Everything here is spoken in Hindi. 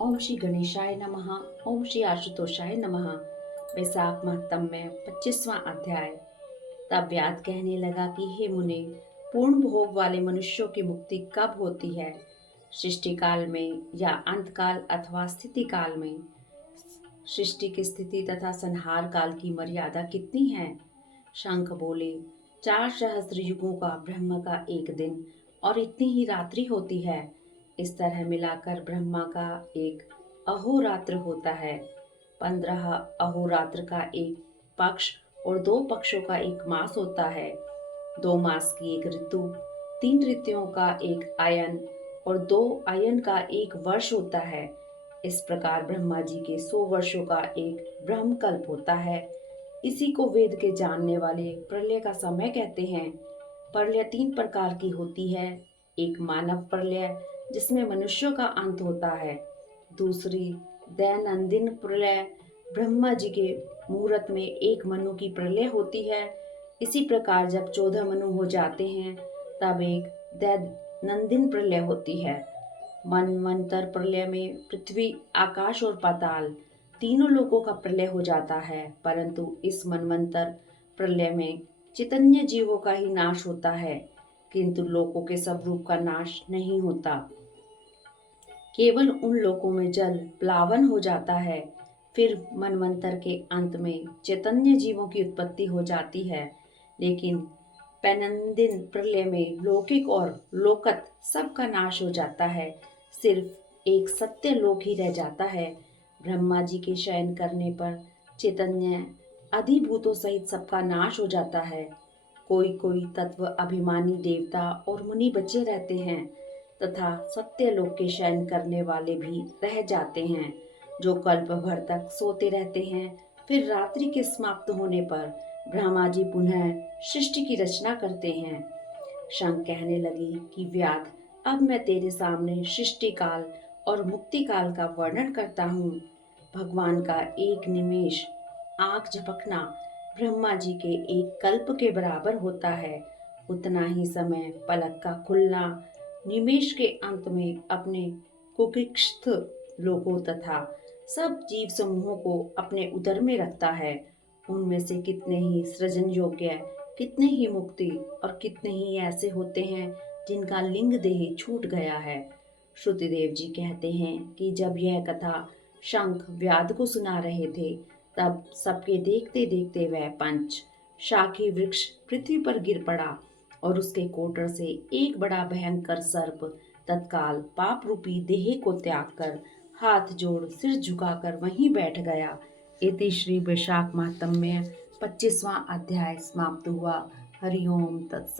ओम श्री गणेशाय नमः। ओम श्री आशुतोषाय नमः। वैशाख माह में 25वां अध्याय। तब व्याध कहने लगा कि हे मुने, पूर्ण भोग वाले मनुष्यों की मुक्ति कब होती है? सृष्टि काल में या अंत काल अथवा स्थिति काल में? सृष्टि की स्थिति तथा संहार काल की मर्यादा कितनी है? शंख बोले, 4 सहस्त्र युगों का ब्रह्म का एक दिन और इतनी ही रात्रि होती है। इस तरह मिलाकर ब्रह्मा का एक अहोरात्र होता है। 15 अहोरात्र का एक पक्ष और 2 पक्षों का एक मास होता है। 2 मास की एक ऋतु, 3 ऋतुओं का एक अयन और 2 अयन का एक वर्ष होता है। इस प्रकार ब्रह्मा जी के 100 वर्षों का एक ब्रह्मकल्प होता है। इसी को वेद के जानने वाले प्रलय का समय कहते हैं। प्रलय 3 प्रकार की होती है। एक मानव प्रलय जिसमें मनुष्यों का अंत होता है। दूसरी दैनंदिन प्रलय, ब्रह्मा जी के मुहूर्त में एक मनु की प्रलय होती है। इसी प्रकार जब 14 मनु हो जाते हैं तब एक दैनंदिन प्रलय होती है। मनवंतर प्रलय में पृथ्वी, आकाश और पाताल तीनों लोकों का प्रलय हो जाता है, परंतु इस मनवंतर प्रलय में चैतन्य जीवों का ही नाश होता है, किंतु लोकों के सब रूप का नाश नहीं होता। केवल उन लोकों में जल प्लावन हो जाता है। फिर मनवंतर के अंत में चैतन्य जीवों की उत्पत्ति हो जाती है, लेकिन पैनंदिन प्रलय में लौकिक और लोकत सबका नाश हो जाता है। सिर्फ एक सत्य लोक ही रह जाता है। ब्रह्मा जी के शयन करने पर चैतन्य अधिभूतों सहित सबका नाश हो जाता है। कोई कोई तत्व अभिमानी देवता और मुनि बचे रहते हैं तथा सत्य लोक के शयन करने वाले भी रह जाते हैं, जो कल्प भर तक सोते रहते हैं। फिर रात्रि के समाप्त होने पर ब्रह्मा जी पुनः सृष्टि की रचना करते हैं। शंख कहने लगी कि व्याध, अब मैं तेरे सामने सृष्टि काल और मुक्ति काल का वर्णन करता हूँ। भगवान का एक निमेष आंख झपकना ब्रह्मा जी के एक कल्प के बराबर होता है। उतना ही समय पलक का खुलना निमेष के अंत में अपने कुक्षिगस्थ लोगों तथा सब जीव समूहों को अपने उदर में रखता है। उनमें से कितने ही सृजन योग्य, कितने ही मुक्ति और कितने ही ऐसे होते हैं जिनका लिंग देह छूट गया है। श्रुतिदेव जी कहते हैं कि जब यह कथा शंख व्याध को सुना रहे थे, तब सबके देखते देखते वह पंच शाखी वृक्ष पृथ्वी पर गिर पड़ा और उसके कोटर से एक बड़ा भयंकर सर्प तत्काल पाप रूपी देह को त्याग कर हाथ जोड़ सिर झुकाकर वहीं बैठ गया। इति श्री वैशाख महात्म्य 25वां अध्याय समाप्त हुआ। हरिओम तत्सत।